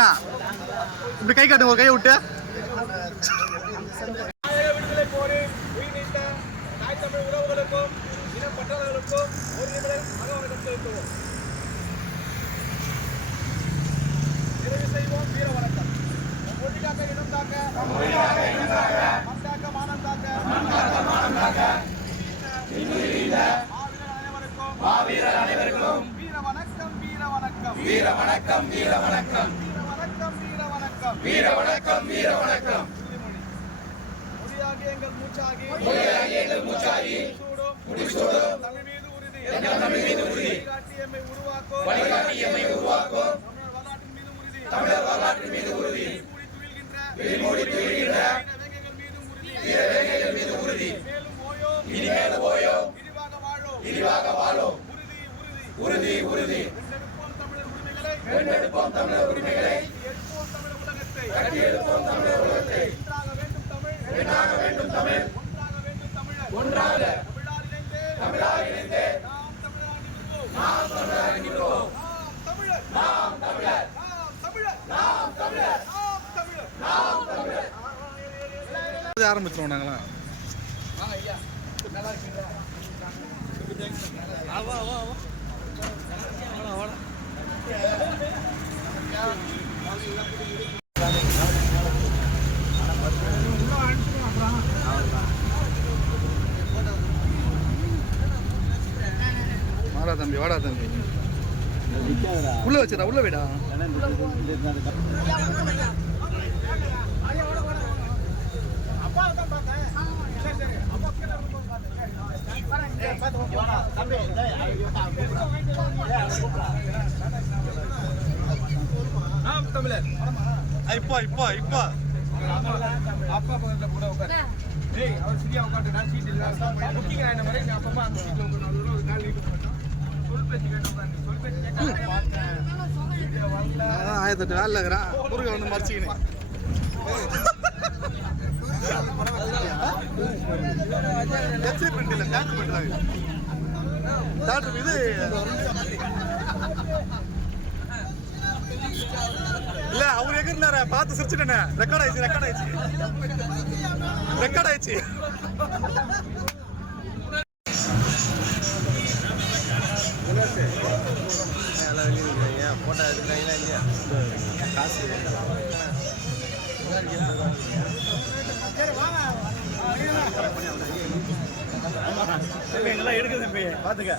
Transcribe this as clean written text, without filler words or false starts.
அண்ணா இப்படி கை காட்டுங்க, ஒரு கையை விட்டு. விடுதலை போரில் உயிர்நீத்த தாய் தமிழ் உறவுகளுக்கும் இனப்பற்றவர்களுக்கும் ஒரு நிமிடம் மகவணக்கம் செலுத்துவோம். நிறைவு செய்வோம் வீர வணக்கம். மொழி காக்க, இனம் காக்க, மண் காக்க, மானம் காக்க, மாவீரர் அனைவருக்கும் வீர வணக்கம், வீர வணக்கம், வீர வணக்கம், வீர வணக்கம், வீர வணக்கம், வீர வணக்கம், வீர வணக்கம், வீர வணக்கம். மொழியாகி எங்கள் மூச்சாகி, மொழியாகி எங்கள் மூச்சாகி, முடிசூடும் தமிழ் மீது உறுதி, தமிழ் மீது உறுதி, வழிகாட்டி எம்மை உருவாக்கும், வழிகாட்டி எம்மை உருவாக்கும், தமிழர் வரலாற்றின் மீது உறுதி, விழிமூடி துயில்கின்ற வீர வேங்கைகள் மீது உறுதி, இனிமேலும் ஓயோம், இனிவாக வாழோம், உறுதி, உறுதி, வென்றெடுப்போம் தமிழர் உரிமைகளை, கட்டி எழுப்போம் தமிழர் உலகத்தை, வென்றாக வேண்டும் தமிழ், ஒன்றாக தமிழாக இணைந்தே நாம் தமிழராகின்றோம், நாம் தமிழர், நாம் தமிழர், நாம் தமிழர். ஆரம்பிச்சிருவோம் நாங்களா. நல்லா இருக்கீங்களா? வாடா தம்பி, வாடா தம்பி, உள்ள வச்சுடா, உள்ள விடா. இப்போ இப்போ இப்போ அப்பா பக்கத்துல கூட உட்காரு. டேய் அவர் சரியா உட்கார்ந்து நான் சீட் இல்ல புக்கிங் ஆன மாதிரி நான் அப்பமா அந்த சீட்ல உட்கார்ந்து ஒரு கால் நீட்டு போட்டோம். சொல் பேச்சு கேட்ட உட்கார்ந்து சொல் பேச்சு கேட்ட வரல. ஆயத்தட்டு வேலை இருக்கறா முருக வந்து மறைச்சிக்கினே. எச்சி பிரிண்ட் இல்ல, தேட்டர் பிரிண்ட் தான். தேட்டர் இது இல்ல, அவர் எங்கிருந்தார பார்த்து சிரிச்சுட்டேனே. ரெக்கார்ட் ஆயிடுச்சு, ரெக்கார்ட் ஆயிடுச்சு, ரெக்கார்ட் ஆயிடுச்சு. எல்லாம் வெளியே போட்டோ எடுத்துட்டாங்களா இல்லையா? காசு எங்கெல்லாம் எடுக்குது தம்பி, பாத்துக்க.